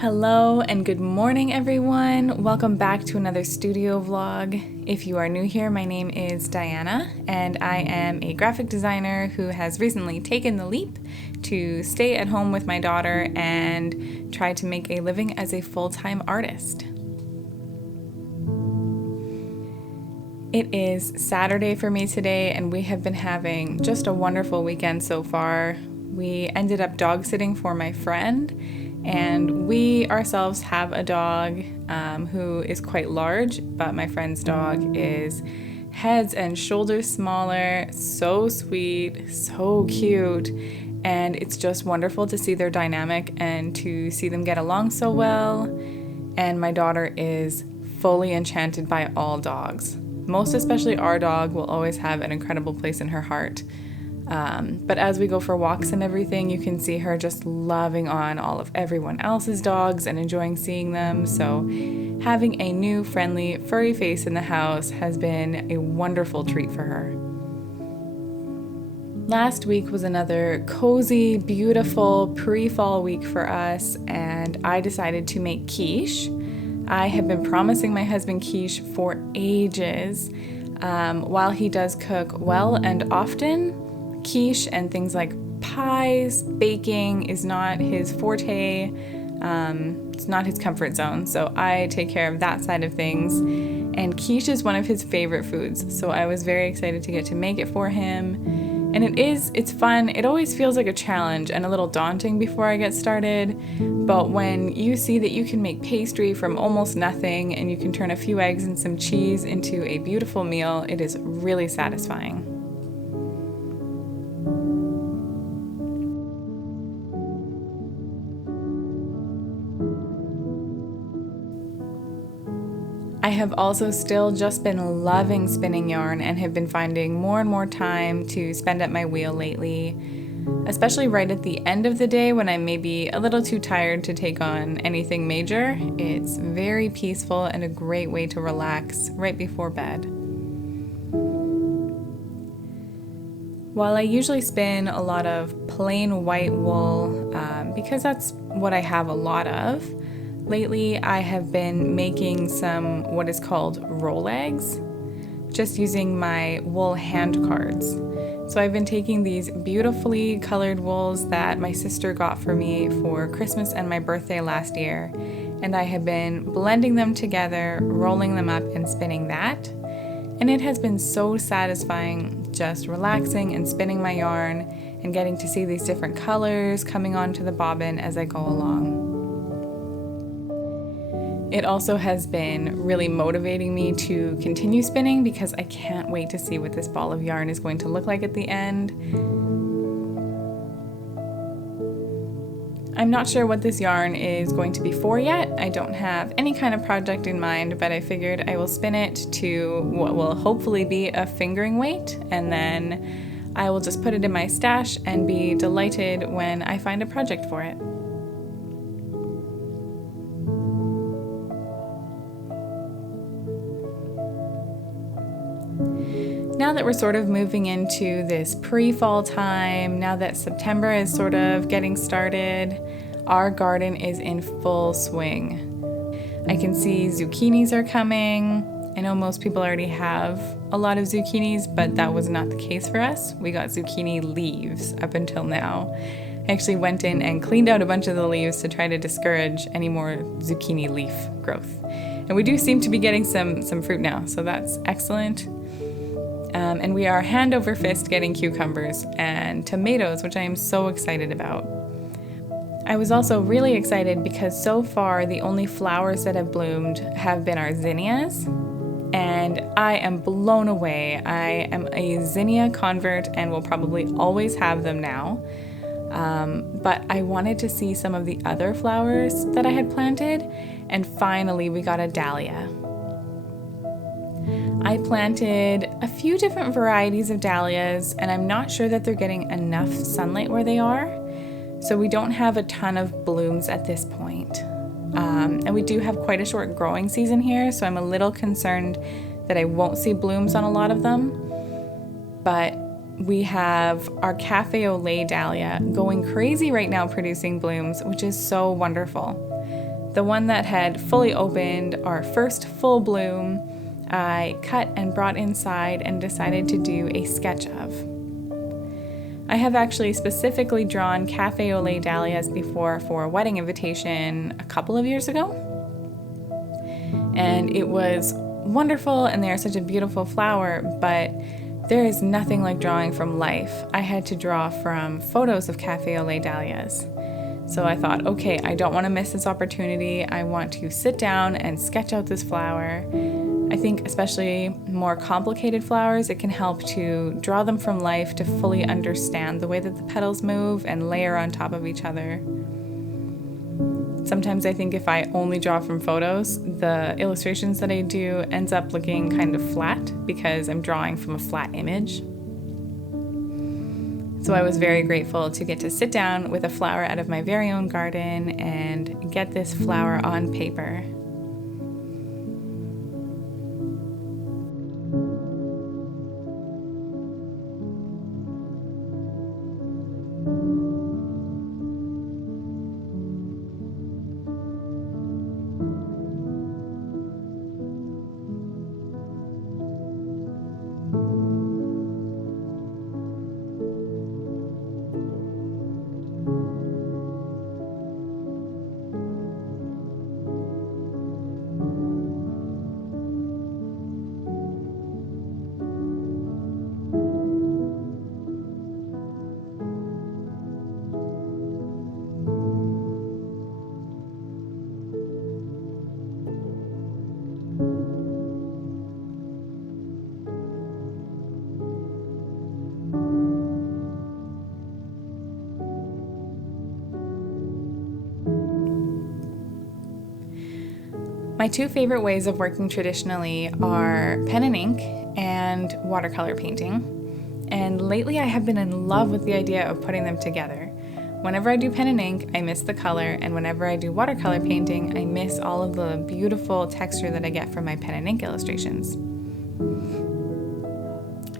Hello and good morning, everyone. Welcome back to another studio vlog. If you are new here, my name is Diana, and I am a graphic designer who has recently taken the leap to stay at home with my daughter and try to make a living as a full-time artist. It is Saturday for me today, and we have been having just a wonderful weekend so far. We ended up dog sitting for my friend, and we ourselves have a dog who is quite large, but my friend's dog is heads and shoulders smaller, so sweet, so cute, and it's just wonderful to see their dynamic and to see them get along so well. And my daughter is fully enchanted by all dogs. Most especially our dog will always have an incredible place in her heart. But as we go for walks and everything, you can see her just loving on all of everyone else's dogs and enjoying seeing them. So having a new friendly furry face in the house has been a wonderful treat for her. Last week was another cozy, beautiful pre-fall week for us, and I decided to make quiche. I have been promising my husband quiche for ages. While he does cook well and often, quiche and things like pies, baking is not his forte. It's not his comfort zone, so I take care of that side of things. And quiche is one of his favorite foods, so I was very excited to get to make it for him. And it's fun. It always feels like a challenge and a little daunting before I get started, but when you see that you can make pastry from almost nothing and you can turn a few eggs and some cheese into a beautiful meal, it is really satisfying. I have also still just been loving spinning yarn and have been finding more and more time to spend at my wheel lately, especially right at the end of the day when I'm maybe a little too tired to take on anything major. It's very peaceful and a great way to relax right before bed. While I usually spin a lot of plain white wool, because that's what I have a lot of, lately I have been making some what is called roll eggs, just using my wool hand cards. So I've been taking these beautifully colored wools that my sister got for me for Christmas and my birthday last year, and I have been blending them together, rolling them up and spinning that. And it has been so satisfying just relaxing and spinning my yarn and getting to see these different colors coming onto the bobbin as I go along. It also has been really motivating me to continue spinning because I can't wait to see what this ball of yarn is going to look like at the end. I'm not sure what this yarn is going to be for yet. I don't have any kind of project in mind, but I figured I will spin it to what will hopefully be a fingering weight, and then I will just put it in my stash and be delighted when I find a project for it. Now that we're sort of moving into this pre-fall time, now that September is sort of getting started, our garden is in full swing. I can see zucchinis are coming. I know most people already have a lot of zucchinis, but that was not the case for us. We got zucchini leaves up until now. I actually went in and cleaned out a bunch of the leaves to try to discourage any more zucchini leaf growth. And we do seem to be getting some fruit now, so that's excellent. And we are hand over fist getting cucumbers and tomatoes, which I am so excited about. I was also really excited because so far the only flowers that have bloomed have been our zinnias, and I am blown away. I am a zinnia convert and will probably always have them now. But I wanted to see some of the other flowers that I had planted, and finally we got a dahlia. I planted a few different varieties of dahlias, and I'm not sure that they're getting enough sunlight where they are, so we don't have a ton of blooms at this point. And we do have quite a short growing season here, so I'm a little concerned that I won't see blooms on a lot of them. But we have our Cafe au Lait dahlia going crazy right now producing blooms, which is so wonderful. The one that had fully opened, our first full bloom, I cut and brought inside and decided to do a sketch of. I have actually specifically drawn cafe au lait dahlias before for a wedding invitation a couple of years ago. And it was wonderful, and they are such a beautiful flower, but there is nothing like drawing from life. I had to draw from photos of cafe au lait dahlias. So I thought, okay, I don't want to miss this opportunity. I want to sit down and sketch out this flower. I think especially more complicated flowers, it can help to draw them from life to fully understand the way that the petals move and layer on top of each other. Sometimes I think if I only draw from photos, the illustrations that I do ends up looking kind of flat because I'm drawing from a flat image. So I was very grateful to get to sit down with a flower out of my very own garden and get this flower on paper. My two favorite ways of working traditionally are pen and ink and watercolor painting. And lately I have been in love with the idea of putting them together. Whenever I do pen and ink, I miss the color, and whenever I do watercolor painting, I miss all of the beautiful texture that I get from my pen and ink illustrations.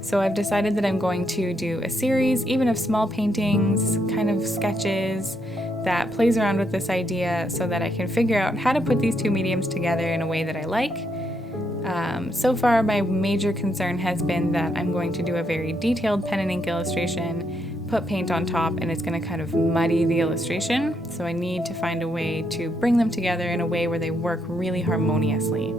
So I've decided that I'm going to do a series, even of small paintings, kind of sketches, that plays around with this idea so that I can figure out how to put these two mediums together in a way that I like. So far, my major concern has been that I'm going to do a very detailed pen and ink illustration, put paint on top, and it's going to kind of muddy the illustration. So I need to find a way to bring them together in a way where they work really harmoniously.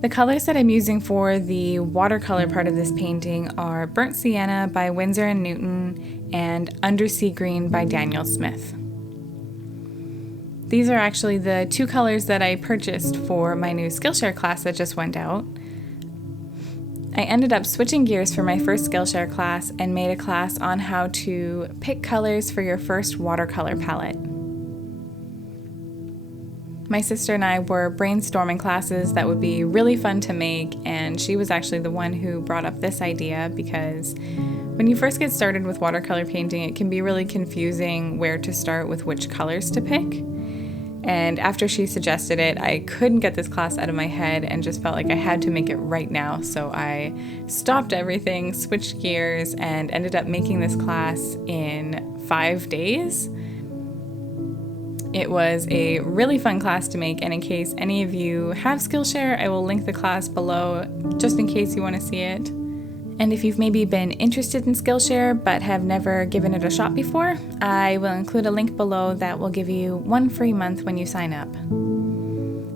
The colors that I'm using for the watercolor part of this painting are Burnt Sienna by Winsor & Newton and Undersea Green by Daniel Smith. These are actually the two colors that I purchased for my new Skillshare class that just went out. I ended up switching gears for my first Skillshare class and made a class on how to pick colors for your first watercolor palette. My sister and I were brainstorming classes that would be really fun to make, and she was actually the one who brought up this idea because when you first get started with watercolor painting, it can be really confusing where to start with which colors to pick. And after she suggested it, I couldn't get this class out of my head and just felt like I had to make it right now. So I stopped everything, switched gears, and ended up making this class in 5 days. It was a really fun class to make, and in case any of you have Skillshare, I will link the class below just in case you want to see it. And if you've maybe been interested in Skillshare but have never given it a shot before, I will include a link below that will give you 1 free month when you sign up.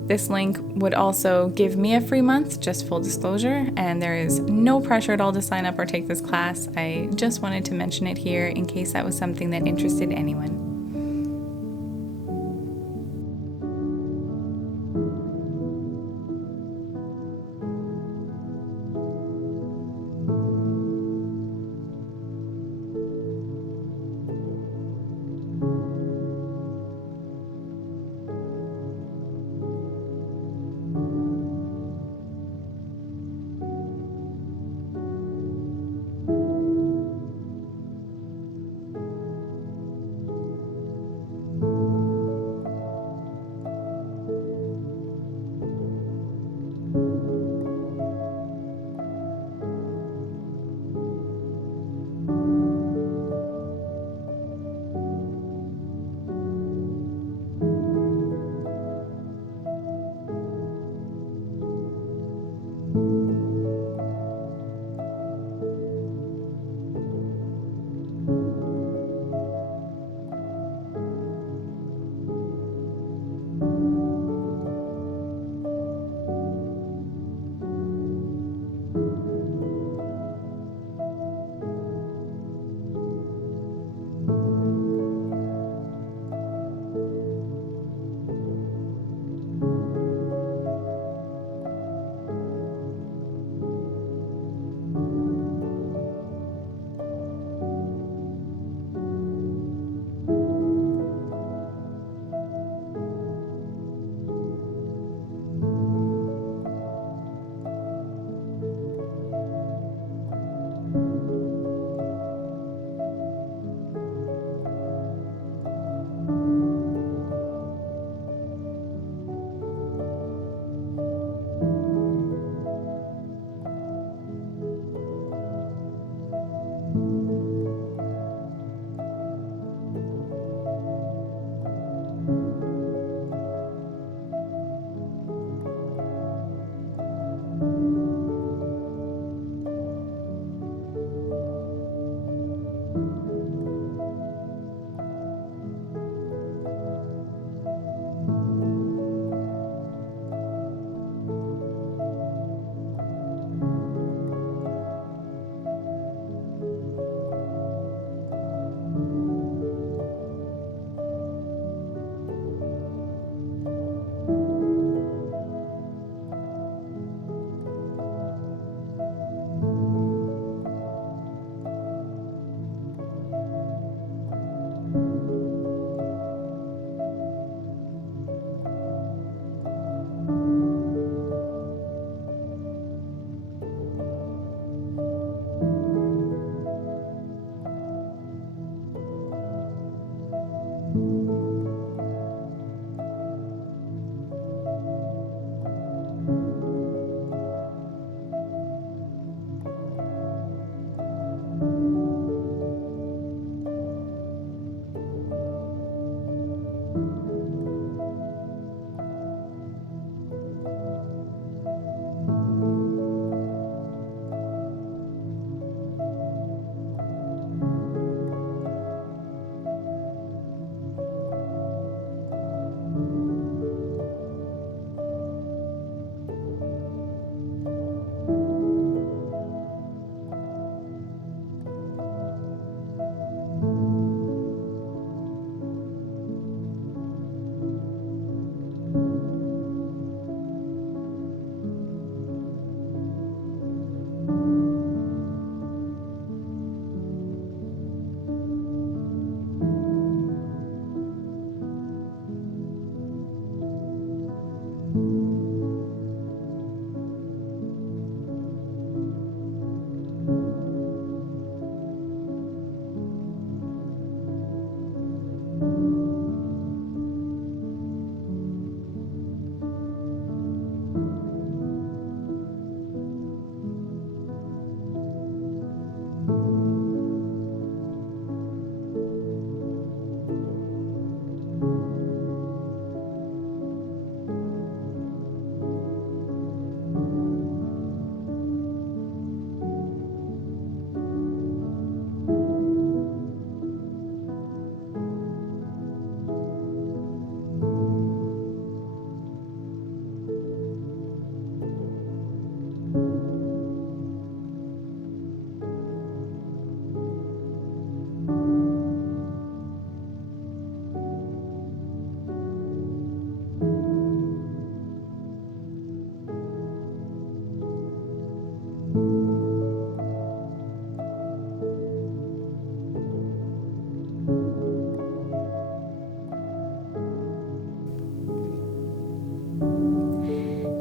This link would also give me a free month, just full disclosure, and there is no pressure at all to sign up or take this class. I just wanted to mention it here in case that was something that interested anyone.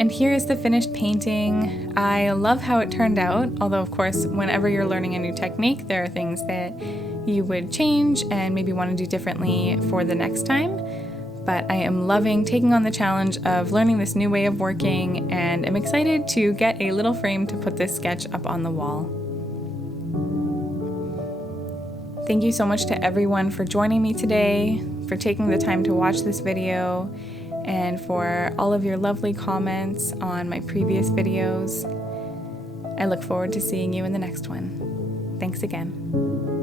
And here is the finished painting. I love how it turned out, although of course, whenever you're learning a new technique, there are things that you would change and maybe want to do differently for the next time. But I am loving taking on the challenge of learning this new way of working, and I'm excited to get a little frame to put this sketch up on the wall. Thank you so much to everyone for joining me today, for taking the time to watch this video, and for all of your lovely comments on my previous videos. I look forward to seeing you in the next one. Thanks again.